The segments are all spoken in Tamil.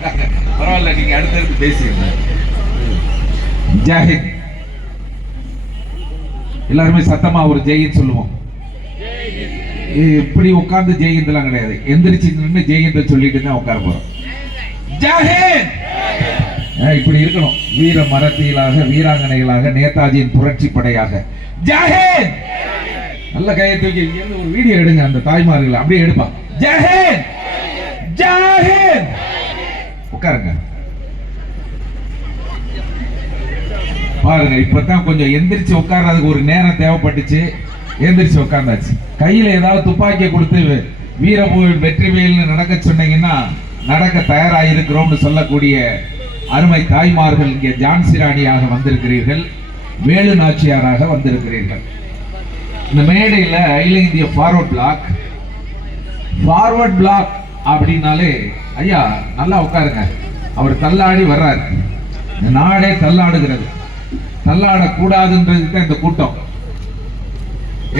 பரவாயில்ல, நீங்க அடுத்தடுத்து பேசுங்க. ஜெயஹிந்த். எல்லாருமே சத்தமா ஒரு ஜெயஹிந்த் சொல்லுவோம். இப்படி உட்கார்ந்து ஜெயஹிந்த் எல்லாம் கிடையாது, எந்திரிச்சு நின்று ஜெயஹிந்த் சொல்லிட்டு தான் உட்கார போறோம். ஜெயஹிந்த் இப்படி இருக்கணும். வீர மரத்தியலாக, வீராங்கனைகளாக, நேதாஜியின் புரட்சி படையாக. ஜெயஹிந்த். நல்ல கையை தூக்கி ஒரு வீடியோ எடுங்க, அந்த தாய்மார்கள் அப்படியே எடுப்பா. ஜெயஹிந்த், ஜெயஹிந்த். உட்காருங்க. பாருங்க, இப்பதான் கொஞ்சம் எந்திரிச்சு உட்கார்றதுக்கு ஒரு நேரம் தேவைப்பட்டுச்சு. எந்திரிச்சு உட்கார்ந்தாச்சு. கையில ஏதாவது துப்பாக்கியை கொடுத்து வீரபோல் வெற்றிவேல்னு நடக்க சொன்னீங்கன்னா நடக்க தயாராயிருக்கிறோம்னு சொல்லக்கூடிய அருமை தாய்மார்கள் இங்கே ஜான்சி ராணியாக வந்திருக்கிறீர்கள், வேலு நாச்சியாராக வந்திருக்கிறீர்கள். இந்த மேடையில் அகில இந்திய ஃபார்வர்ட் பிளாக் அப்படின்னாலே ஐயா நல்லா உட்காருங்க. அவர் தள்ளாடி வர்றாரு. இந்த நாடே தள்ளாடுகிறது. தள்ளாடக்கூடாதுன்றது தான் இந்த கூட்டம்.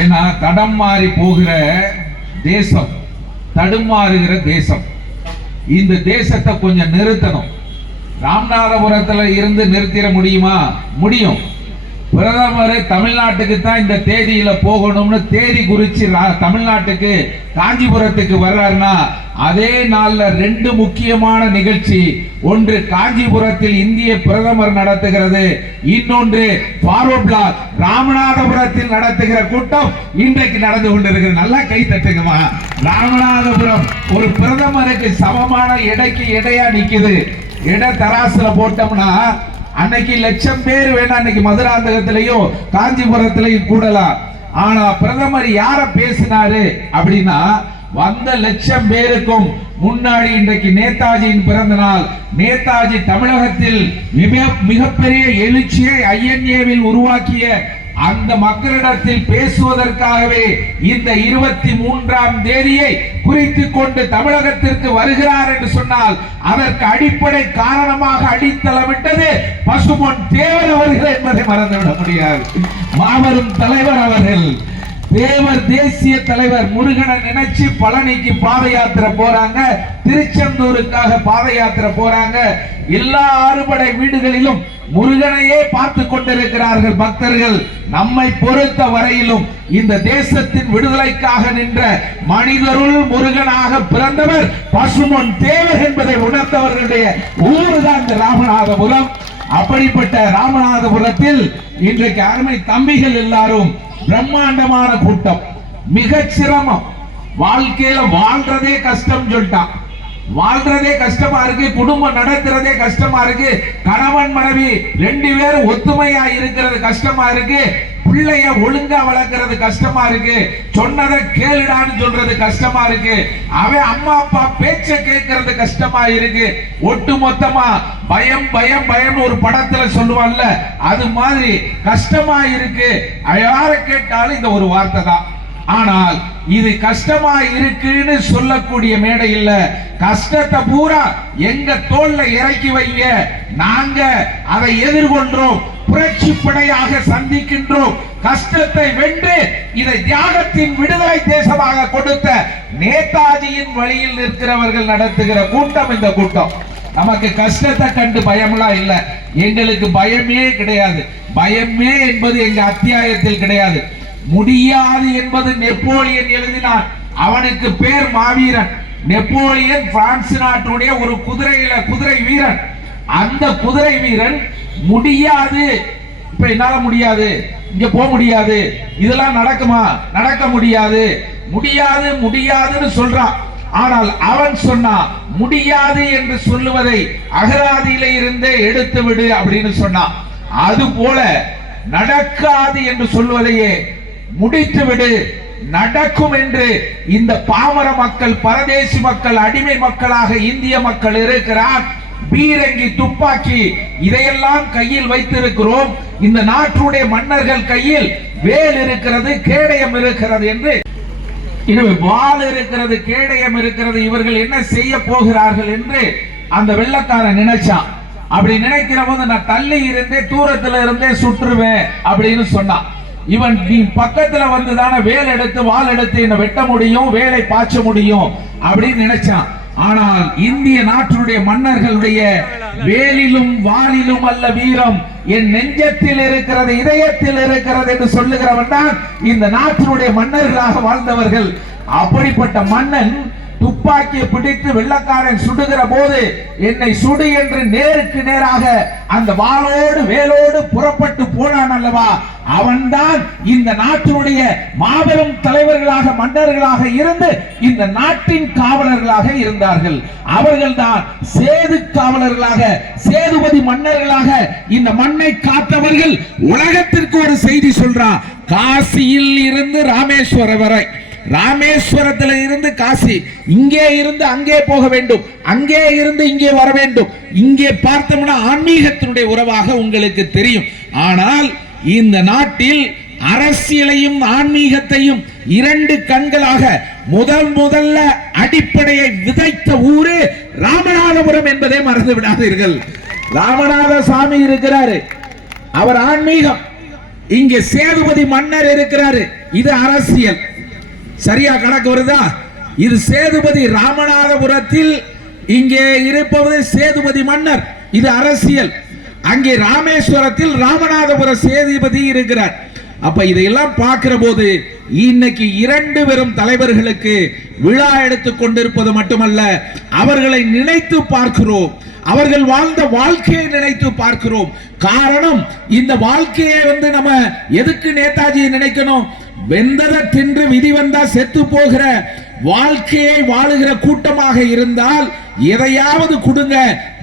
ஏன்னா தடம் மாறி போகிற தேசம், தடுமாறுகிற தேசம். இந்த தேசத்தை கொஞ்சம் நிறுத்தணும். ராமநாதபுரத்துல இருந்து நிறுத்திட முடியுமா? முடியும். பிரதமர் தமிழ்நாட்டுக்கு தான் இந்த தேதியில போகணும்னு தேதி குறிச்சு தமிழ்நாட்டுக்கு காஞ்சிபுரத்துக்கு வர்றாருன்னா அதே நாள்ல ரெண்டு முக்கியமான நிகழ்ச்சி. ஒன்று காஞ்சிபுரத்தில் இந்திய பிரதமர் நடத்துகிறது, இன்னொன்று ஃபார்வர்ட் பிளாக் ராமநாதபுரத்தில் நடத்துகிற கூட்டம் இன்றைக்கு நடந்து கொண்டிருக்கிறது. நல்லா கை தட்டுங்கம்மா. ராமநாதபுரம் ஒரு பிரதமருக்கு சமமான எடைக்கு எடையா நிக்குது. எடை தராசுல போட்டோம்னா அன்னைக்கு லட்சம் பேர் வேணா அன்னைக்கு மதுராந்தகத்திலையும் காஞ்சிபுரத்திலையும் கூடலாம். ஆனா பிரதமர் யார பேசினாரு அப்படின்னா வந்த லட்சம் பேருக்கும் முன்னாடி இன்றைக்கு நேதாஜியின் பிறந்த நாள். நேதாஜி தமிழகத்தில் மிகப்பெரிய எழுச்சியை ஐஎன்ஏவில் உருவாக்கிய அந்த மக்களிடத்தில் பேசுவதற்காகவே இந்த 23ஆம் தேதியை குறித்துக் கொண்டு தமிழகத்திற்கு வருகிறார் என்று சொன்னால் அதற்கு அடிப்படை காரணமாக அடித்தளமிட்டது பசும்பொன் தேவர் அவர்கள் என்பதை மறந்துவிட முடியாது. மாபெரும் தலைவர் அவர்கள். தேவர் தேசிய தலைவர். முருகனை நினைச்சு பழனிக்கு பாத யாத்திரை போறாங்க, திருச்செந்தூருக்காக பாத யாத்திரை போறாங்க. எல்லா அறுபடை வீடுகளிலும் முருகனையே பார்த்து கொண்டிருக்கிறார்கள் பக்தர்கள். நம்மை பொறுத்த வரையிலும் இந்த தேசத்தின் விடுதலைக்காக நின்ற மனிதருள் முருகனாக பிறந்தவர் பசும்பொன் தேவர் என்பதை உணர்ந்தவர்களுடைய ஊர் தான் இந்த ராமநாதபுரம். அப்படிப்பட்ட ராமநாதபுரத்தில் இன்றைக்கு அருமை தம்பிகள் எல்லாரும் பிரம்மாண்டமான கூட்டம். மிக சிரமம். வாழ்க்கையில வாழ்றதே கஷ்டம் சொல்லிட்டான். வாழ்றதே கஷ்டமா இருக்கு, குடும்பம் நடத்துறதே கஷ்டமா இருக்கு, கணவன் மனைவி 2 பேரும் ஒத்துமையா இருக்கிறது கஷ்டமா இருக்கு, பிள்ளைய ஒழுங்கா வளர்க்கிறது கஷ்டமா இருக்கு, சொன்னதை கேளுடான்னு சொல்றது கஷ்டமா இருக்கு, அவன் அம்மா அப்பா பேச்ச கேட்கறது கஷ்டமா இருக்கு. ஒட்டு மொத்தமா பயம் பயம் பயம் ஒரு படத்துல சொல்லுவான்ல, அது மாதிரி கஷ்டமா இருக்கு. யார கேட்டாலும் இந்த ஒரு வார்த்தை தான். ஆனால் இது கஷ்டமா இருக்குன்னு சொல்லக்கூடிய மேடை இல்ல. கஷ்டத்தை பூரா எங்க தோல்ல இறக்கி வைங்க, நாங்க அதை எதிர்கொள்றோம், புரட்சி படையாக சந்திக்கின்றோம். கஷ்டத்தை வென்று இதை தியாகத்தின் விடுதலை தேசமாக கொடுத்த நேதாஜியின் வழியில் நிற்கிறவர்கள் நடத்துகிற கூட்டம் இந்த கூட்டம். நமக்கு கஷ்டத்தை கண்டு பயம்லாம் இல்ல. எங்களுக்கு பயமே கிடையாது. பயமே என்பது எங்க அத்தியாயத்தில் கிடையாது. முடியாது என்பது நெப்போலியன் எழுதினார். அவனுக்கு பேர் மாவீரன். நெப்போலியன் பிரான்ஸ் நாட்டுடைய ஒரு குதிரை வீரன். அந்த குதிரை வீரன் முடியாது, இப்ப என்னால முடியாது, இங்க போக முடியாது, இதெல்லாம் நடக்குமா, நடக்க முடியாது, முடியாது முடியாதுன்னு சொல்றான். ஆனால் அவன் சொன்னா முடியாது என்று சொல்லுவதை அகராதியில இருந்தே எடுத்து விடு அப்படின்னு சொன்னான். அது போல நடக்காது என்று சொல்லுவதையே முடித்து விடு, நடக்கும் என்று இந்த பாமர மக்கள், பரதேசி மக்கள், அடிமை மக்களாக இந்திய மக்கள் இருக்கிறார். பீரங்கி, துப்பாக்கி இதையெல்லாம் கையில் வைத்திருக்கிறோம். இந்த நாட்டுடைய மன்னர்கள் கையில் வேல் இருக்கிறது, கேடயம் இருக்கிறது என்று, வாள் இருக்கிறது, கேடயம் இருக்கிறது. இவர்கள் என்ன செய்ய போகிறார்கள் என்று அந்த வெள்ளக்காரன் நினைச்சான். அப்படி நினைக்கிற போது நான் தள்ளி இருந்தே தூரத்துல இருந்தே சுற்றுவேன் அப்படின்னு சொன்னான். இவன் நீ பக்கத்துல வந்துதான வேல் எடுத்து வாள் எடுத்து என்ன வெட்ட முடியும், வேலை பாய்ச்ச முடியும் அப்படின்னு நினைச்சான். ஆனால் இந்திய நாட்டினுடைய மன்னர்களுடைய வேலிலும் வாலிலும் அல்ல வீரம், என் நெஞ்சத்தில் இருக்கிறது, இதயத்தில் இருக்கிறது என்று சொல்லுகிறவன் தான் இந்த நாட்டினுடைய மன்னர்களாக வாழ்ந்தவர்கள். அப்படிப்பட்ட மன்னன் துப்பாக்கியை பிடித்து வெள்ளக்காரன் சுடுகிற போது என்னை சுடு என்று நேருக்கு நேராக அந்த வாளோடு வேலோடு புறப்பட்டு போனான் அல்லவா, அவன்தான் இந்த நாட்டினுடைய மாபெரும் தலைவர்களாக மன்னர்களாக இருந்து இந்த நாட்டின் காவலர்களாக இருந்தார்கள். அவர்கள் தான் சேது காவலர்களாக, சேதுபதி மன்னர்களாக இந்த மண்ணை காத்தவர்கள். உலகத்திற்கு ஒரு செய்தி சொல்றான், காசியில் இருந்து ராமேஸ்வரம் வரை, ராமேஸ்வரத்தில் இருந்து காசி, இங்கே இருந்து அங்கே போக வேண்டும், அங்கே இருந்து இங்கே வர வேண்டும். இங்கே பார்த்தோம்னா ஆன்மீகத்தினுடைய உறவாக உங்களுக்கு தெரியும். ஆனால் இந்த நாட்டில் அரசியலையும் ஆன்மீகத்தையும் இரண்டு கண்களாக முதல்ல அடிப்படையை விதைத்த ஊரு ராமநாதபுரம் என்பதை மறந்து விடாதீர்கள். ராமநாத சாமி இருக்கிறாரு, அவர் ஆன்மீகம். இங்கே சேதுபதி மன்னர் இருக்கிறாரு, இது அரசியல். சரியா கணக்கு வருதா? இது சேதுபதி, ராமநாதபுரத்தில் இங்கே இருப்பது சேதுபதி மன்னர், இது அரசியல். அங்கே ராமேஸ்வரத்தில் ராமநாதபுர சேதுபதி இருக்கிறார். அப்ப இதையெல்லாம் பார்க்கிற போது இன்னைக்கு இரண்டு பெரும் தலைவர்களுக்கு விழா எடுத்துக் கொண்டிருப்பது மட்டுமல்ல, அவர்களை நினைத்து பார்க்கிறோம், அவர்கள் வாழ்ந்த வாழ்க்கையை நினைத்து பார்க்கிறோம். காரணம், இந்த வாழ்க்கையை நம்ம எதுக்கு நேதாஜியை நினைக்கணும்? வெந்ததை தின்று விதி வந்தா செத்து போகிற வாழ்க்கையை வாழுகிற கூட்டமாக இருந்தால் எதையாவது கொடுங்க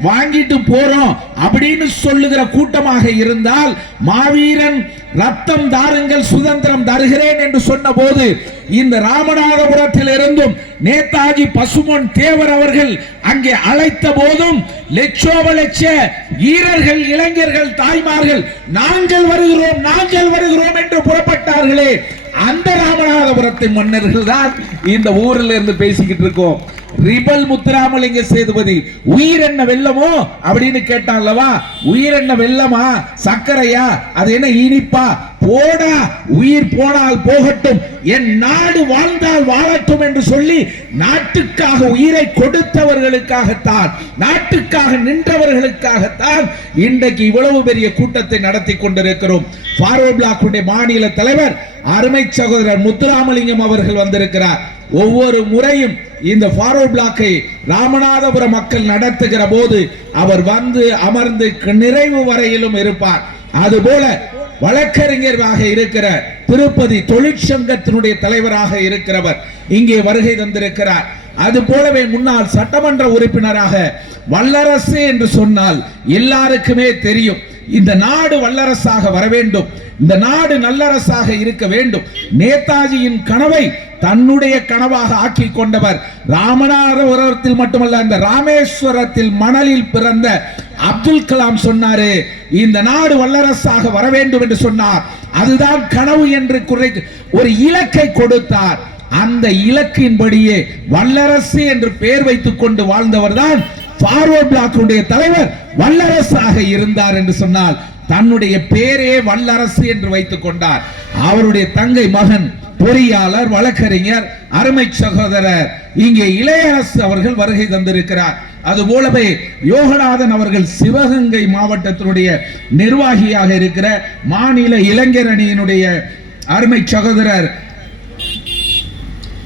வாங்கிட்டு போறோம் அப்படின்னு சொல்லுகிற கூட்டமாக இருந்தால், மாவீரன் ரத்தம் தாருங்கள் சுதந்திரம் தருகிறேன் என்று சொன்ன போது இந்த ராமநாதபுரத்தில் இருந்தும் நேதாஜி பசுமன் தேவர் அவர்கள் அங்கே அழைத்த போதும் லட்சோப லட்ச வீரர்கள், இளைஞர்கள், தாய்மார்கள் நாங்கள் வருகிறோம், நாங்கள் வருகிறோம் என்று புறப்பட்டார்களே, அந்த ராமநாதபுரத்தின் மன்னர்கள் தான் இந்த ஊரில் இருந்து பேசிக்கிட்டு இருக்கோம். ரிபல் முத்துராமலிங்க சேதுபதி உயிர் என்ன வெள்ளமோ அப்படின்னு கேட்டான்லவா, உயிர் என்ன வெள்ளமா, சர்க்கரையா, அது என்ன இனிப்பா, போடா உயிர் போனால் போகட்டும், என் நாடு வாழ்ந்தால் வாழட்டும் என்று சொல்லி நாட்டுக்காக உயிரை கொடுத்தவர்களுக்காகத்தான், நாட்டுக்காக நின்றவர்களுக்காகத்தான் இன்றைக்கு இவ்வளவு பெரிய கூட்டத்தை நடத்தி கொண்டிருக்கிறோம். ஃபார்வர்ட் பிளாக்குடைய மாநில தலைவர் அருமை சகோதரர் முத்துராமலிங்கம் அவர்கள் வந்திருக்கிறார். ஒவ்வொரு முறையும் இந்த ஃபார்வர்ட் பிளாக்கை ராமநாதபுரம் மக்கள் நடத்துகிற போது அவர் வந்து அமர்ந்து நிறைவு வரையிலும் இருப்பார். அதுபோல வழக்கறிஞராக இருக்கிற திருப்பதி தொழிற்சங்கத்தினுடைய தலைவராக இருக்கிறவர் இங்கே வருகை தந்திருக்கிறார். அது போலவே முன்னாள் சட்டமன்ற உறுப்பினராக, வல்லரசு என்று சொன்னால் எல்லாருக்குமே தெரியும், இந்த நாடு வல்லரசாக வர வேண்டும், இந்த நாடு நல்லரசாக இருக்க வேண்டும். நேதாஜியின் கனவை தன்னுடைய கனவாக ஆக்கி கொண்டவர். ராமநாதபுரத்தில் மட்டுமல்ல, இந்த ராமேஸ்வரத்தில் மணலில் பிறந்த அப்துல் கலாம் சொன்னாரு, இந்த நாடு வல்லரசாக வர வேண்டும் என்று சொன்னார். அதுதான் கனவு என்று ஒரு இலக்கை கொடுத்தார். அந்த இலக்கின்படியே வல்லரசு என்று பெயர் வைத்துக் கொண்டு வாழ்ந்தவர் தான் ஃபார்வர்ட் பிளாக்குடைய தலைவர். வல்லரசாக இருந்தார் என்று சொன்னால் தன்னுடைய பேரே வல்லரசு என்று வைத்துக் கொண்டார். அவருடைய தங்கை மகன் பொறியாளர், வழக்கறிஞர், அருமை சகோதரர் இங்கே இளையரசு அவர்கள் வருகை தந்திருக்கிறார். அதுபோலவே யோகநாதன் அவர்கள் சிவகங்கை மாவட்டத்தினுடைய நிர்வாகியாக இருக்கிற மாநில இளைஞர் அணியினுடைய அருமை சகோதரர்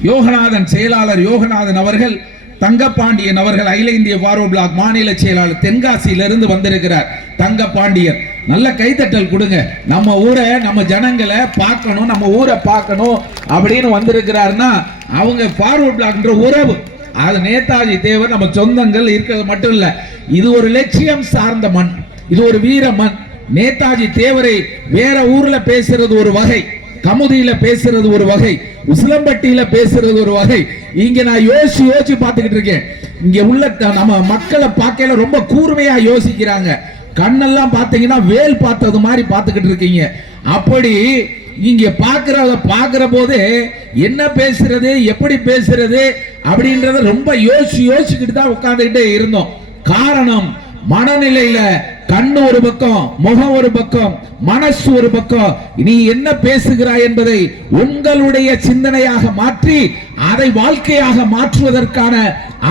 யோகநாதன், செயலாளர் யோகநாதன் அவர்கள், தங்கப்பாண்டியன் அவர்கள் அகில இந்திய ஃபார்வர்ட் பிளாக் மாநில செயலாளர் தென்காசியிலிருந்து வந்திருக்கிறார். தங்கப்பாண்டியன், நல்ல கைத்தட்டல் கொடுங்க. நம்ம ஊரை, நம்ம ஜனங்களை பார்க்கணும், நம்ம ஊரை பார்க்கணும் அப்படின்னு வந்திருக்கிறாருன்னா அவங்க ஃபார்வர்ட் பிளாக்ன்ற உறவு, அது நேதாஜி தேவர் நம்ம சொந்தங்கள் இருக்கிறது மட்டும் இல்ல, இது ஒரு லட்சியம் சார்ந்த மண், இது ஒரு வீர மண். நேதாஜி தேவரை வேற ஊர்ல பேசுறது ஒரு வகை, கமுதியில பேசுறது ஒரு வகை, உசிலம்பட்டியில பேசுறது ஒரு வகை. இங்க நான் யோசிச்சு பார்த்துக்கிட்டு இருக்கேன். இங்க உள்ள நம்ம மக்களை பார்க்கல ரொம்ப கூர்மையா யோசிக்கிறாங்க. கண்ணெல்லாம் பார்த்தீங்கன்னா வேல் பார்த்தது மாதிரி பார்த்துக்கிட்டு இருக்கீங்க. அப்படி இங்க பார்க்கிற போது என்ன பேசுறது, எப்படி பேசுறது அப்படின்றத ரொம்ப யோசிச்சுக்கிட்டு தான் உட்கார்ந்துகிட்டே இருந்தோம். காரணம், மனநிலையில கண்ணு ஒரு பக்கம், முகம் ஒரு பக்கம், மனசு ஒரு பக்கம். நீ என்ன பேசுகிறாய் என்பதை உங்களுடைய சிந்தனையாக மாற்றி அதை வாழ்க்கையாக மாற்றுவதற்கான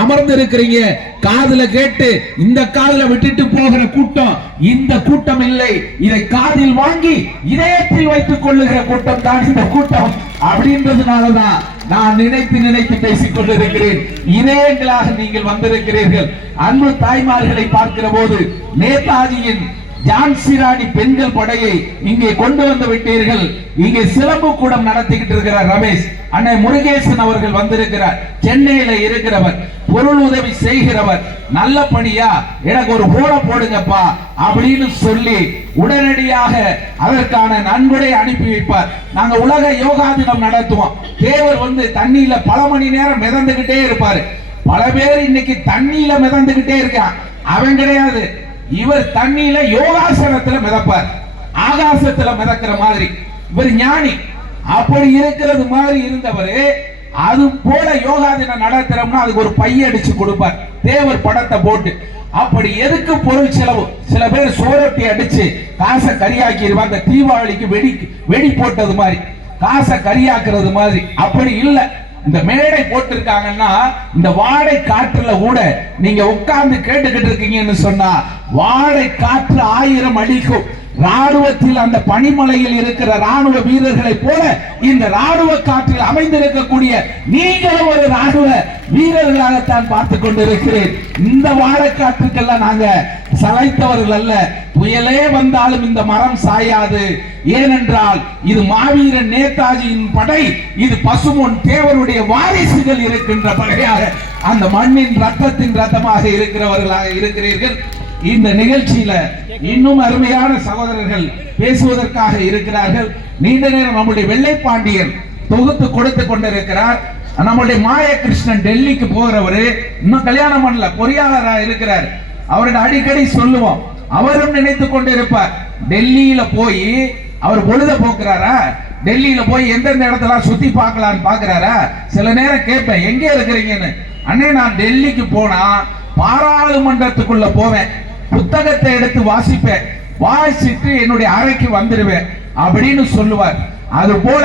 அமர்ந்திருக்கிறீங்க. காதுல கேட்டு இந்த காதுல விட்டுட்டு போகிற கூட்டம் இந்த கூட்டம் இல்லை. இதை காதில் வாங்கி இதயத்தில் வைத்துக் கொள்ளுகிற கூட்டம் தான் இந்த கூட்டம். அப்படின்றதுனாலதான் நான் நினைத்து பேசிக் கொண்டிருக்கிறேன். இதயங்களாக நீங்கள் வந்திருக்கிறீர்கள். அன்பு தாய்மார்களை பார்க்கிற போது நேதாஜியின் ஜான்சி ராணி பெண்கள் படையை இங்கே கொண்டு வந்து விட்டீர்கள். இங்கே சிலம்பு கூடம் நடத்திக்கிட்டு இருக்கிறார் ரமேஷ் அண்ணே முருகேசன் அவர்கள் வந்திருக்கிறார். சென்னையில இருக்கிறவர், பொருள் உதவி செய்கிறவர். நல்ல பணியா எனக்கு ஒரு போட போடுங்கப்பா அப்படின்னு சொல்லி உடனடியாக அதற்கான நன்கொடை அனுப்பி வைப்பார். நாங்க உலக யோகா தினம் நடத்துவோம். தேவர் வந்து தண்ணியில பல மணி நேரம் மிதந்துகிட்டே இருப்பாரு. பல பேர் இன்னைக்கு தண்ணியில மிதந்துகிட்டே இருக்கான். அவன் கிடையாது, இவர் தண்ணியில யோகாசனத்துல மிதப்பார். ஆகாசத்துல மிதக்கிற மாதிரி இவர் ஞானி. அப்படி இருக்கிறது மாதிரி இருந்தவர். அது போல யோகா தினம் நடத்துறோம்னா அதுக்கு ஒரு பைய அடிச்சு கொடுப்பார், தேவர் படத்தை போட்டு. அப்படி எதுக்கு பொருள் செலவு? சில பேர் சோரட்டி அடிச்சு காசை கரியாக்கிடுவாங்க. தீபாவளிக்கு வெடி போட்டது மாதிரி, காசை கரியாக்குறது மாதிரி. அப்படி இல்லை. இந்த மேடை போட்டிருக்காங்கன்னா இந்த வாடை காற்றுல கூட நீங்க உட்கார்ந்து கேட்டுக்கிட்டு இருக்கீங்கன்னு சொன்னா வாடை காற்று 1000 அடிக்கும். ராணுவத்தில் அந்த பனிமலையில் இருக்கிற ராணுவ வீரர்களை போல இந்த ராணுவ காற்றில் அமைந்திருக்கக்கூடிய நீங்களும் ஒரு ராணுவ வீரர்களாகத்தான் பார்த்து கொண்டிருக்கிறேன். இந்த வாடை காற்றுக்கெல்லாம் நாங்க சளைத்தவர்கள் அல்ல. புயலே வந்தாலும் இந்த மரம் சாயாது. ஏனென்றால் இது மாவீரன் நேதாஜியின் படை. இது பசும்பொன் தேவருடைய வாரிசுகள் இருக்கின்ற படையாக, அந்த மண்ணின் ரத்தத்தின் ரத்தமாக இருக்கிறவர்களாக இருக்கிறீர்கள். இந்த நிகழ்ச்சியில இன்னும் அருமையான சகோதரர்கள் பேசுவதற்காக இருக்கிறார்கள். நீண்ட நேரம் நம்முடைய வெள்ளைப்பாண்டியன் தொகுத்து கொடுத்து கொண்டிருக்கிறார். நம்முடைய மாயகிருஷ்ணன் டெல்லிக்கு போகிறவரு, இன்னும் கல்யாணம் பண்ணல, பொறியாளரா இருக்கிறார். அவரோட அடிக்கடி சொல்லுவோம். அவரும் நினைத்துக் கொண்டிருப்பார், டெல்லியில போய் அவர் பொழுத போக்குறாரா, டெல்லியில போய் எந்தெந்த இடத்துல சுத்தி பார்க்கலான்னு பாக்குறாரா. சில நேரம் கேட்பேன், எங்க இருக்கிறீங்கன்னு. அண்ணே நான் டெல்லிக்கு போனா பாராளுமன்றத்துக்குள்ள போவேன், புத்தகத்தை எடுத்து வாசிப்பேன், வாசித்து என்னுடைய அறைக்கு வந்துடுவேன் அப்படின்னு சொல்லுவார். அது போல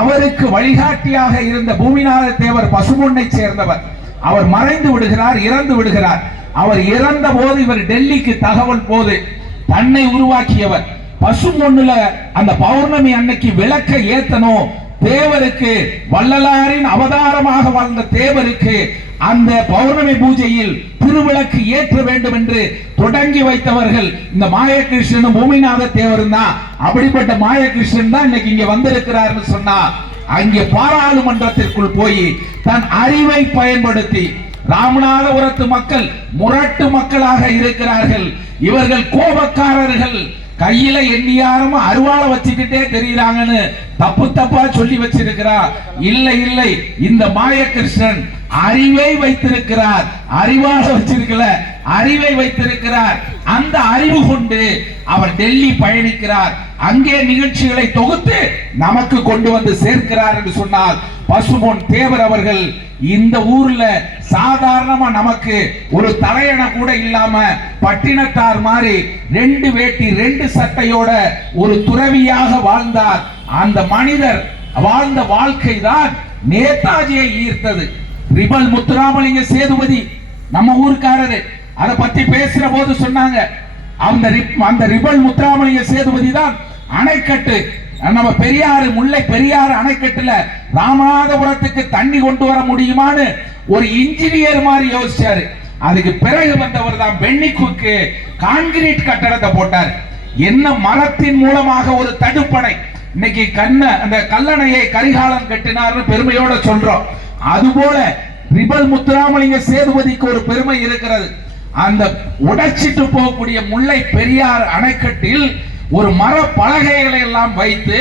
அவருக்கு வழிகாட்டியாக இருந்த பூமிநாத தேவர் பசும்பொன்னை சேர்ந்தவர். அவர் மறைந்து விடுகிறார், இறந்து விடுகிறார். அவர் இறந்த போது இவர் டெல்லிக்கு தகவல் போது தன்னை உருவாக்கியவர் பசும்பொன்னுல அந்த பௌர்ணமி அன்னைக்கு விளக்க ஏத்தணும், தேவருக்கு வள்ளலாரின் அவதாரமாக வாழ்ந்த தேவருக்கு அந்த பௌர்ணமி பூஜையில் திருவிளக்கு ஏற்ற வேண்டும் என்று தொடங்கி வைத்தவர்கள் இந்த மாயகிருஷ்ணனும் பூமிநாத தேவரும் தான். அப்படிப்பட்ட மாயகிருஷ்ணன் தான் இன்னைக்கு இங்க வந்திருக்கிறார் சொன்னா, அங்கே பாராளுமன்றத்திற்குள் போய் தன் அறிவை பயன்படுத்தி, ராமநாதபுரத்து மக்கள் முரட்டு மக்களாக இருக்கிறார்கள். இவர்கள் கோபக்காரர்கள், கையில எண்ணியாரும் அருவாள வச்சுக்கிட்டே தெரியுறாங்கன்னு தப்பா சொல்லி வச்சிருக்கிறார். இல்லை இல்லை, இந்த மாயகிருஷ்ணன் அறிவை வைத்திருக்கிறார். அறிவாள வச்சிருக்கல, அறிவை வைத்திருக்கிறார். அந்த அறிவு கொண்டு அவர் டெல்லி பயணிக்கிறார். அங்கே நிகழ்ச்சிகளை தொகுத்து நமக்கு கொண்டு வந்து சேர்க்கிறார் என்று சொன்னால், பசும்பொன் தேவர் அவர்கள் இந்த ஊர்ல சாதாரணமா நமக்கு ஒரு தலையண கூட இல்லாம பட்டினத்தார் மாதிரி 2 வேட்டி 2 சட்டையோட ஒரு துறவியாக வாழ்ந்தார். அந்த மனிதர் வாழ்ந்த வாழ்க்கை தான் நேதாஜியை ஈர்த்தது. ரிபல் முத்துராமலிங்க சேதுபதி நம்ம ஊருக்காரரு, அதை பத்தி பேசுற போது சொன்னாங்க, அந்த ரிபல் முத்துராமலிங்க சேதுபதி தான் அணைக்கட்டு, நம்ம பெரியாறு முல்லை பெரியாறு அணைக்கட்டுல ராமநாதபுரத்துக்கு தண்ணி கொண்டு வர முடியுமான்னு ஒரு இன்ஜினியர் மாதிரி யோசிச்சாரு. அதுக்கு பிறகு வந்தவர் தான் பென்னிக்குக்கு கான்கிரீட் கட்டடத்தை போட்டார். என்ன மரத்தின் மூலமாக ஒரு தடுப்பணை. இன்னைக்கு அந்த கல்லணையை கரிகாலன் கட்டினார்னு பெருமையோட சொல்றோம். அதுபோல ரிபல் முத்துராமலிங்க சேதுபதிக்கு ஒரு பெருமை இருக்கிறது. அந்த உடைச்சிட்டு போகக்கூடிய முல்லை பெரியார் அணைக்கட்டில் ஒரு மர பலகைகளை எல்லாம் வைத்து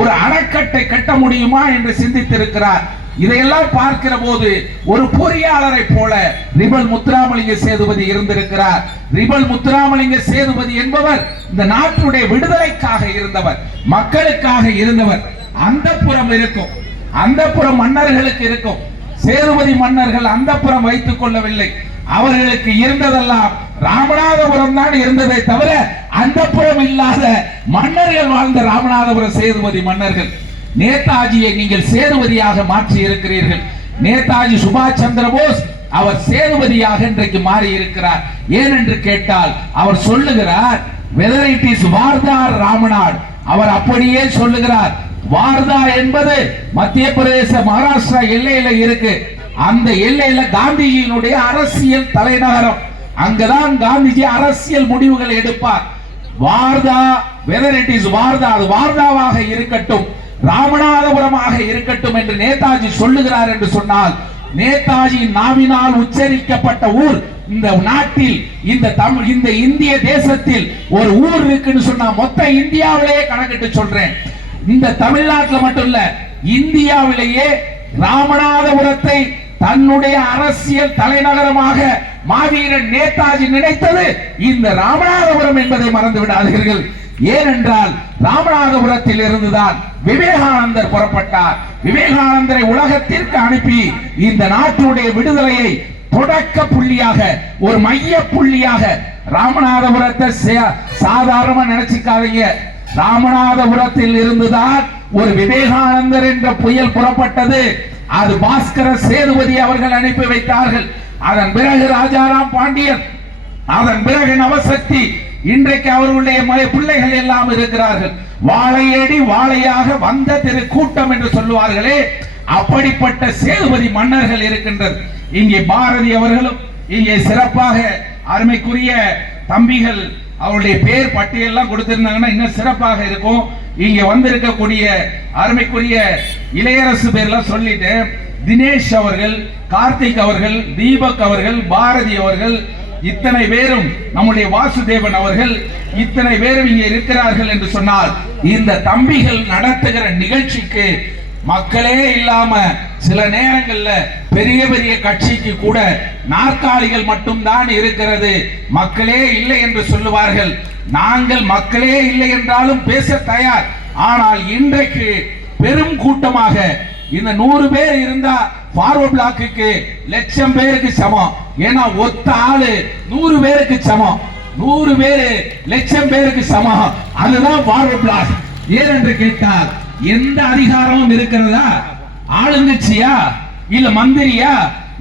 ஒரு அணைக்கட்டை கட்ட முடியுமா என்று சிந்தித்திருக்கிறார். இதையெல்லாம் பார்க்கிற போது ஒரு பொறியாளரை போல ரிபல் முத்துராமலிங்க சேதுபதி இருந்திருக்கிறார். ரிபல் முத்துராமலிங்க சேதுபதி என்பவர் இந்த நாட்டுடைய விடுதலைக்காக இருந்தவர், மக்களுக்காக இருந்தவர். அந்தப்புறம் இருக்கும், அந்தப்புறம் மன்னர்களுக்கு இருக்கும். சேதுபதி மன்னர்கள் அந்தப்புறம் வைத்துக் கொள்ளவில்லை. அவர்களுக்கு இருந்ததெல்லாம் ராமநாதபுரம் தான் இருந்ததை தவிர அந்தப்புறம் இல்லாத மன்னர்கள் வாழ்ந்த ராமநாதபுரம் சேதுபதி மன்னர்கள். நேதாஜியை நீங்கள் சேதுபதியாக மாற்றி இருக்கிறீர்கள். நேதாஜி சுபாஷ் சந்திர போஸ் அவர் சேதுபதியாக இன்றைக்கு மாறி இருக்கிறார். ஏனென்று கேட்டால் அவர் சொல்லுகிறார், whether it is Wardha Ramanad, அவர் அப்படியே சொல்லுகிறார். வார்தா என்பது மத்திய பிரதேச மகாராஷ்டிரா எல்லையில இருக்கு. அந்த எல்லையில காந்திஜியினுடைய அரசியல் தலைநகரம். அங்கதான் காந்திஜி அரசியல் முடிவுகள் எடுப்பார். Wardha, whether it is Wardha, அது வார்தாவாக இருக்கட்டும், ராமநாதபுரமாக இருக்கட்டும் என்று நேதாஜி சொல்லுகிறார் என்று சொன்னால், நேதாஜி நாவினால் உச்சரிக்கப்பட்ட ஊர் இந்த நாட்டில், இந்த இந்திய தேசத்தில் ஒரு ஊர் இருக்குன்னு சொன்னா மொத்த இந்தியாவிலேயே கணக்கிட்டு சொல்றேன். இந்த தமிழ்நாட்டில் மட்டும் இல்ல, இந்தியாவிலேயே ராமநாதபுரத்தை தன்னுடைய அரசியல் தலைநகரமாக மாவீரன் நேதாஜி நினைத்தது இந்த ராமநாதபுரம் என்பதை மறந்து விடாதீர்கள். ஏனென்றால் ராமநாதபுரத்தில் இருந்துதான் விவேகானந்தர் புறப்பட்டார். விவேகானந்தரை உலகத்திற்கு அனுப்பி இந்த நாட்டுடைய விடுதலையை தொடக்க புள்ளியாக, ஒரு மைய புள்ளியாக ராமநாதபுரத்தை சாதாரணமா நினைச்சுக்காதீங்க. ராமநாதபுரத்தில் இருந்துதான் ஒரு விவேகானந்தர் என்ற புயல் புறப்பட்டது. அது பாஸ்கர சேதுபதி அவர்கள் அனுப்பி வைத்தார்கள். அதன் பிறகு ராஜாராம் பாண்டியன், அதன் பிறகு நவசக்தி, இன்றைக்கு அவர்களுடைய பிள்ளைகள் எல்லாம் இருக்கிறார்கள். வாழையடி வாழையாக வந்த திரு கூட்டம் என்று சொல்லுவார்களே, அப்படிப்பட்ட சேதுபதி மன்னர்கள் இருக்கின்றது. இங்கே பாரதி அவர்களும் இங்கே சிறப்பாக அருமைக்குரிய தம்பிகள் அவருடைய பேர் பட்டியெல்லாம் கொடுத்திருந்தாங்கன்னா இன்னும் சிறப்பாக இருக்கும். இங்க வந்திருக்கக்கூடிய அருமைக்குரிய இளையரசு பேர்லாம் சொல்லிட்டு, தினேஷ் அவர்கள், கார்த்திக் அவர்கள், தீபக் அவர்கள், பாரதி அவர்கள், இத்தனை பேரும், நம்முடைய வாசுதேவன் அவர்கள், இத்தனை பேரும் இங்கே இருக்கிறார்கள் என்று சொன்னால், இந்த தம்பிகள் நடத்துகிற நிகழ்ச்சிக்கு மக்களே இல்லாம சில நேரங்கள்ல பெரிய பெரிய கட்சிக்கு கூட நாற்காலிகள் மட்டும்தான் இருக்கிறது, மக்களே இல்லை என்று சொல்லுவார்கள். நாங்கள் மக்களே இல்லை என்றாலும் பேச தயார். ஆனால் இன்றைக்கு பெரும் கூட்டமாக இந்த 100 பேர் இருந்தா ஃபார்வர்ட் பிளாக்கு 1,00,000 பேருக்கு சமம். ஏன்னா ஒத்த ஆளு 100 பேருக்கு சமம், 100 பேரு 1,00,000 பேருக்கு சமம். அதுதான் ஃபார்வர்ட் பிளாக். ஏனென்று கேட்டால் எந்த அதிகாரமும் இருக்கிறதா? ஆளுங்கட்சியா, இல்ல மந்திரியா,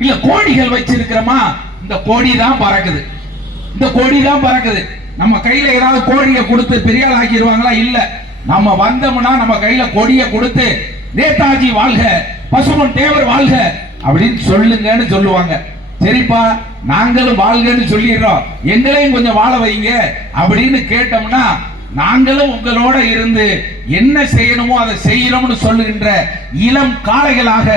இல்ல கோடிகள் வச்சிருக்கிறோமா? இந்த கோடி தான் பறக்குது, இந்த கோடி தான் பறக்குது. நம்ம கையில ஏதாவது கோடியை கொடுத்து பெரிய ஆள் ஆக்கிடுவாங்களா? இல்ல. நம்ம வந்தோம்னா நம்ம கையில கொடியை கொடுத்து நேதாஜி வாழ்க, பசுமன் தேவர் வாழ்க அப்படின்னு சொல்லுங்கன்னு சொல்லுவாங்க. சரிப்பா, நாங்களும் வாழ்கன்னு சொல்லிடுறோம், எங்களையும் கொஞ்சம் வாழ வைங்க அப்படின்னு கேட்டோம்னா, நாங்களும் உங்களோட இருந்து என்ன செய்யணுமோ அதை செய்யணும்னு சொல்லுகின்ற இளம் காளைகளாக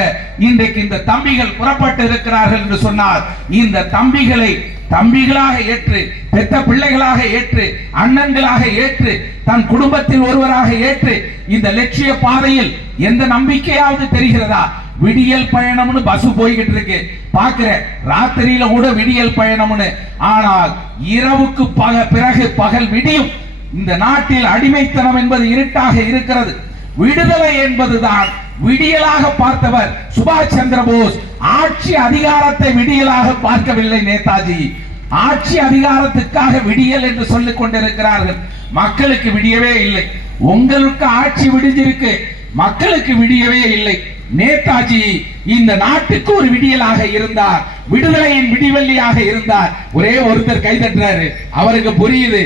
இன்றைக்கு இந்த தம்பிகள் புறப்பட்டு இருக்கிறார்கள் என்று சொன்னால், இந்த தம்பிகளை தம்பிகளாக ஏற்று, பெத்த பிள்ளைகளாக ஏற்று, அண்ணன்களாக ஏற்று, தன் குடும்பத்தில் ஒருவராக ஏற்று, இந்த லட்சிய பாதையில் எந்த நம்பிக்கையாவது தெரிகிறதா? விடியல் பயணம்னு பஸ் போய்கிட்டு இருக்கு, பாக்குறேன். ராத்திரியில கூட விடியல் பயணம்னு. ஆனால் இரவுக்கு பிறகு பகல் விடியும். இந்த நாட்டில் அடிமைத்தனம் என்பது இருட்டாக இருக்கிறது. விடுதலை என்பதுதான் விடியலாக பார்த்தவர் சுபாஷ் சந்திர போஸ். ஆட்சி அதிகாரத்தை விடியலாக பார்க்கவில்லை நேதாஜி. ஆட்சி அதிகாரத்துக்காக விடியல் என்று சொல்லிக் கொண்டிருக்கிறார்கள். மக்களுக்கு விடியவே இல்லை. உங்களுக்கு ஆட்சி விடிஞ்சிருக்கு, மக்களுக்கு விடியவே இல்லை. நேதாஜி இந்த நாட்டுக்கு ஒரு விடியலாக இருந்தார், விடுதலையின் விடிவெள்ளியாக இருந்தார். ஒரே ஒருத்தர் கை தட்டுறாரு, அவருக்கு புரியுது,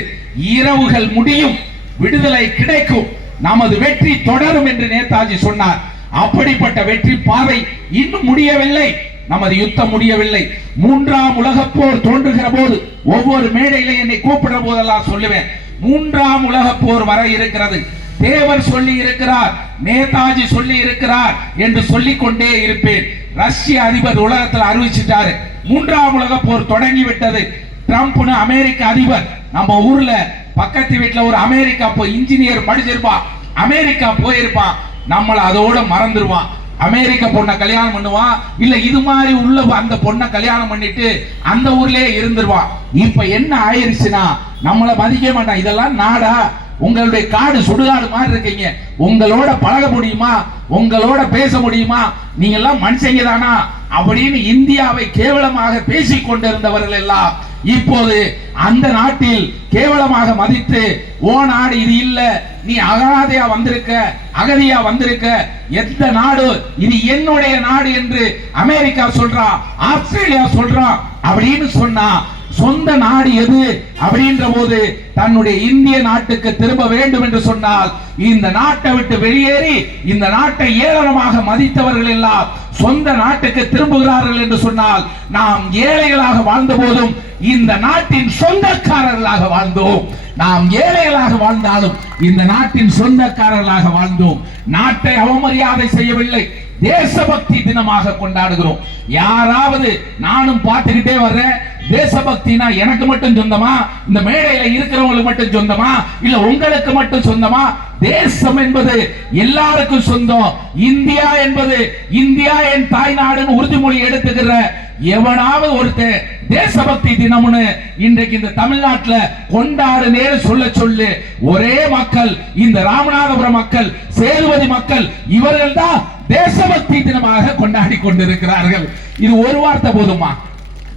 இரவுகள் முடியும், விடுதலை கிடைக்கும், நமது வெற்றி தொடரும் என்று நேதாஜி சொன்னார். அப்படிப்பட்ட வெற்றி பாதை இன்னும் முடியவில்லை, நமது யுத்தம் முடியவில்லை. 3ஆம் உலகப் போர் தோன்றுகிற போது ஒவ்வொரு மேடையில என்னை கூப்பிடுற போதெல்லாம் சொல்லுவேன், 3ஆம் உலகப் போர் வர இருக்கிறது. தேவர் சொல்லி இருக்கிறார், நேதாஜி சொல்லி இருக்கிறார் என்று சொல்லிக் கொண்டே இருப்பேன். ரஷ்ய அதிபர் உலகத்தில் அறிவிச்சிட்டாரு, 3ஆம் உலகப் போர் தொடங்கி விட்டது. ட்ரம்ப்னு அமெரிக்க அதிபர் நம்ம ஊர்ல பக்கத்து வீட்டுல ஒரு அமெரிக்கா இன்ஜினியர் படிச்சிருப்பான், அமெரிக்கா போயிருப்பான், நம்மள அதோட மறந்துடுவான். அமெரிக்க பொண்ணை கல்யாணம் பண்ணுவான், இல்ல இது மாதிரி உள்ள அந்த பொண்ணை கல்யாணம் பண்ணிட்டு அந்த ஊர்லயே இருந்துருவான். இப்ப என்ன ஆயிருச்சுன்னா, நம்மள மதிக்க மாட்டான். இதெல்லாம் நாடா? உங்களுடைய காடு சுடுகாடு மாதிரி இருக்கீங்க, உங்களோட பழக முடியுமா? உங்களோட பேச முடியுமா? நீங்க எல்லாம் மனுஷங்க தானா அப்படின்னு இந்தியாவை கேவலமாக பேசிக் கொண்டிருந்தவர்கள் எல்லாம் இப்போது அந்த நாட்டில் கேவலமாக மதித்து ஓ நாடு இது இல்ல, நீ அகதியா வந்திருக்க, எந்த நாடு இது என்னுடைய நாடு என்று அமெரிக்கா சொல்றான், ஆஸ்திரேலியா சொல்றான் அப்படின்னு சொன்னா சொந்த நாடு எது அப்படின்ற போது தன்னுடைய இந்திய நாட்டுக்கு திரும்ப வேண்டும் என்று சொன்னால் இந்த நாட்டை விட்டு வெளியேறி இந்த நாட்டை ஏளனமாக மதித்தவர்கள் எல்லாம் சொந்த நாட்டுக்கு திரும்புகிறார்கள் என்று சொன்னால் நாம் ஏழைகளாக வாழ்ந்த போதும் இந்த நாட்டின் சொந்தக்காரர்களாக வாழ்ந்தோம். நாம் ஏழைகளாக வாழ்ந்தாலும் இந்த நாட்டின் சொந்தக்காரர்களாக வாழ்ந்தோம். நாட்டை அவமரியாதை செய்யவில்லை, தேசபக்தி தினமாக கொண்டாடுகிறோம். யாராவது நானும் பார்த்துக்கிட்டே வர்றேன், தேசபக்தினா எனக்கு மட்டும் சொந்தமா, இந்த மேடையில இருக்கிறவங்களுக்கு மட்டும் சொந்தமா, இல்ல உங்களுக்கு மட்டும் சொந்தமா? தேசம் என்பது எல்லாருக்கும் சொந்தம். இந்தியா என்பது இந்தியா என் தாய்நாடுன்னு உறுதிமொழி எடுத்துக்கிற எவனாவது ஒருத்தர் தேசபக்தி தினம்னு இன்றைக்கு இந்த தமிழ்நாட்டுல கொண்டாடுனேன்னு சொல்லு. ஒரே மக்கள், இந்த ராமநாதபுரம் மக்கள், சேதுபதி மக்கள், இவர்கள் தான் தேசபக்தி தினமாக கொண்டாடி கொண்டிருக்கிறார்கள். இது ஒரு வார்த்தை போதுமா?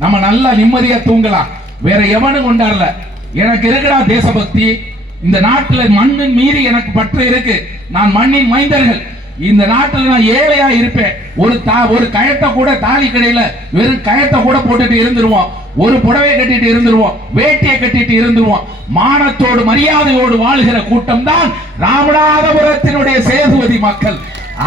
நம்ம நல்லா நிம்மதியா தூங்கலாம். வேற எவனும் கொண்டாடல. எனக்கு இருக்குடா தேசபக்தி, இந்த நாட்டில் மண்ணின் மீறி எனக்கு பற்று இருக்கு, நான் மண்ணின் மைந்தர்கள், இந்த நாட்டில் நான் ஏழையா இருப்பேன். ஒரு கயத்தை கூட தாலி கடையில வெறும் கயத்தை கூட போட்டுட்டு இருந்துருவோம், ஒரு புடவை கட்டிட்டு இருந்துருவோம், வேட்டியை கட்டிட்டு இருந்துருவோம். மானத்தோடு மரியாதையோடு வாழ்கிற கூட்டம் தான் ராமநாதபுரத்தினுடைய சேதுபதி மக்கள்.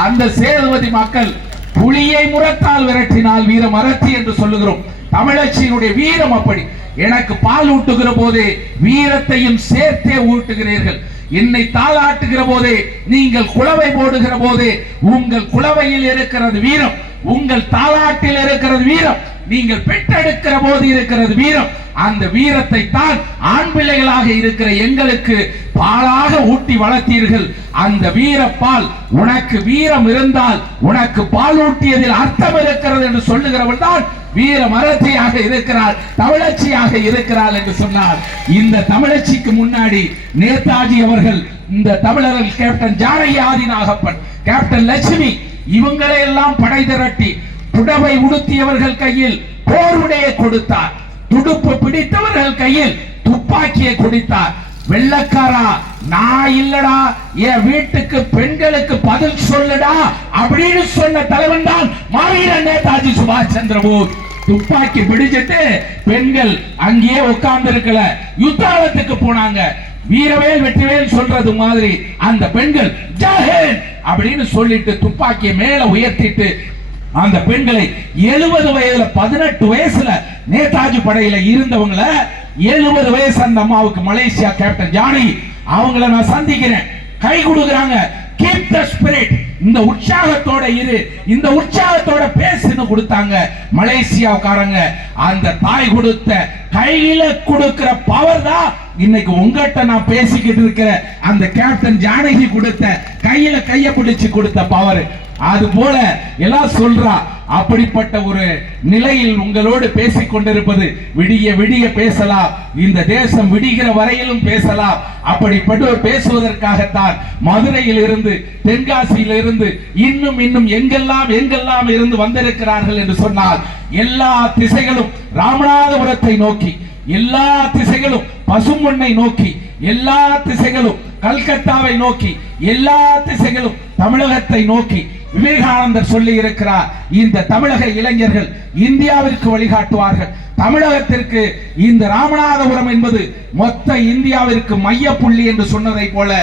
அந்த சேதுபதி மக்கள் புலியை முரத்தால் விரட்டினால் வீர மரத்தி என்று சொல்லுகிறோம். தமிழச்சியினுடைய வீரம் அப்படி. எனக்கு பால் ஊட்டுகிற போதே வீரத்தையும் சேர்த்தே ஊட்டுகிறீர்கள். என்னை தாளாட்டுகிற போதே, நீங்கள் குளவை போடுகிற போதே உங்கள் குளவையில் இருக்கிறது வீரம், உங்கள் தாளாட்டில் இருக்கிறது வீரம், நீங்கள் பெற்றெடுக்கிற போது இருக்கிறது வீரம். அந்த வீரத்தை தான் ஆண் பிள்ளைகளாக இருக்கிற எங்களுக்கு பாலாக ஊட்டி வளர்த்தீர்கள். அந்த வீரப்பால், உனக்கு வீரம் இருந்தால் உனக்கு பால் ஊட்டியதில் அர்த்தம் இருக்கிறது என்று சொல்லுகிறவள் தான் வீர மரத்தியாக இருக்கிறார், தமிழச்சியாக இருக்கிறார் என்று சொன்னார். இந்த தமிழச்சிக்கு முன்னாடி நேதாஜி அவர்கள், இந்த தமிழர்கள் கேப்டன் ஜானகி ஆதிநாகப்பன், கேப்டன் லட்சுமி, இவங்களை எல்லாம் படை திரட்டி புடவை உடுத்தியவர்கள் கையில் போர்வுடையை கொடுத்தார், துடுப்பு பிடித்தவர்கள் கையில் துப்பாக்கியை கொடுத்தார். வெள்ளக்காரா, நான் இல்லடா, என் வீட்டுக்கு பெண்களுக்கு பதில் சொல்லுடா அப்படின்னு சொன்ன தலைவன் தான் மாவீர நேதாஜி சுபாஷ் சந்திர போஸ். துப்பாக்கி பிடிச்சிட்டு பெண்கள் அங்கேயே உட்கார்ந்து இருக்கல, யுத்தாலத்துக்கு போனாங்க. வீரவேல் வெற்றிவேல் சொல்றது மாதிரி அந்த பெண்கள் ஜெயஹிந்த் அப்படின்னு சொல்லிட்டு துப்பாக்கியை மேல உயர்த்திட்டு அந்த பெண்களை 70 வயதுல 18 வயசுல நேதாஜி படையில இருந்தவங்கள 70 வயசு அந்த அம்மாவுக்கு மலேசியா கேப்டன் ஜானகி அவங்கள நான் சந்திக்கிறேன், கை கொடுக்குறாங்க. கீப் தி ஸ்பிரிட், இந்த உற்சாகத்தோட இரு, இந்த உற்சாகத்தோட பேசுன்னு கொடுத்தாங்க மலேசியாக்காரங்க. அந்த தாய் கொடுத்த கையில கொடுக்கிற பவர் தான் இன்னைக்கு உங்ககிட்ட நான் பேசிக்கிட்டு இருக்கிற அந்த கேப்டன் ஜானகி கொடுத்த கையில கைய பிடிச்சு கொடுத்த பவர். அது போல எல்லாம் சொல்றா. அப்படிப்பட்ட ஒரு நிலையில் உங்களோடு பேசிக் கொண்டிருப்பது, விடிய விடிய பேசலாம், இந்த தேசம் விடுகிற வரையிலும் பேசலாம். அப்படிப்பட்ட பேசுவதற்காகத்தான் மதுரையில் இருந்து, தென்காசியில் இருந்து, இன்னும் இன்னும் எங்கெல்லாம் இருந்து வந்திருக்கிறார்கள் என்று சொன்னால், எல்லா திசைகளும் ராமநாதபுரத்தை நோக்கி, எல்லா திசைகளும் பசும்பொன்னை நோக்கி, எல்லா திசைகளும் கல்கத்தாவை நோக்கி, எல்லா திசைகளும் தமிழகத்தை நோக்கி. விவேகானந்தர் சொல்லி இருக்கிறார், இந்த தமிழக இளைஞர்கள் இந்தியாவிற்கு வழிகாட்டுவார்கள். தமிழகத்திற்கு இந்த ராமநாதபுரம் என்பது மொத்த இந்தியாவிற்கு மையப்புள்ளி என்று சொன்னதை போல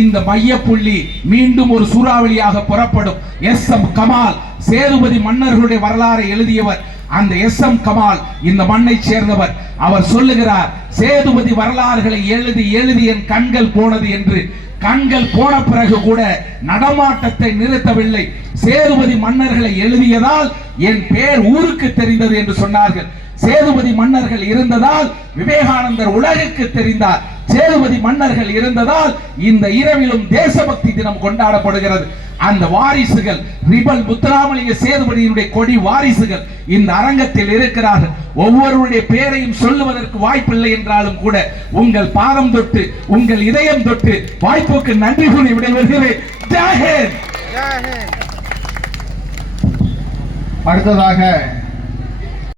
இந்த மையப்புள்ளி மீண்டும் ஒரு சூறாவளியாக புறப்படும். எஸ்.எம். கமால் சேதுபதி மன்னர்களுடைய வரலாறை எழுதியவர். அந்த எஸ்.எம். கமால் இந்த மண்ணை சேர்ந்தவர். அவர் சொல்லுகிறார், சேதுபதி வரலாறுகளை எழுதி எழுதி என் கண்கள் போனது என்று. கண்கள் போன பிறகு கூட நடமாட்டத்தை நிறுத்தவில்லை. சேதுபதி மன்னர்களை எழுதியதால் என் பேர் ஊருக்கு தெரிந்தது என்று சொன்னார்கள். சேதுபதி மன்னர்கள் இருந்ததால் விவேகானந்தர் உலகுக்கு தெரிந்தார். சேதுபதி மன்னர்கள் இருந்ததால் இந்த இரவிலும் தேசபக்தி தினம் கொண்டாடப்படுகிறது. அந்த வாரிசுகள், ரிபல் முத்துராமலிங்க சேதுபதியினுடைய கொடி வாரிசுகள் இந்த அரங்கத்தில் இருக்கிறார்கள். ஒவ்வொருவருடைய பெயரையும் சொல்லுவதற்கு வாய்ப்பில்லை என்றாலும் கூட உங்கள் பாதம் தொட்டு, உங்கள் இதயம் தொட்டு வாய்ப்புக்கு நன்றி கூறி விடைபெறுகிறேன். ஜெய் ஹிந்த். அடுத்ததாக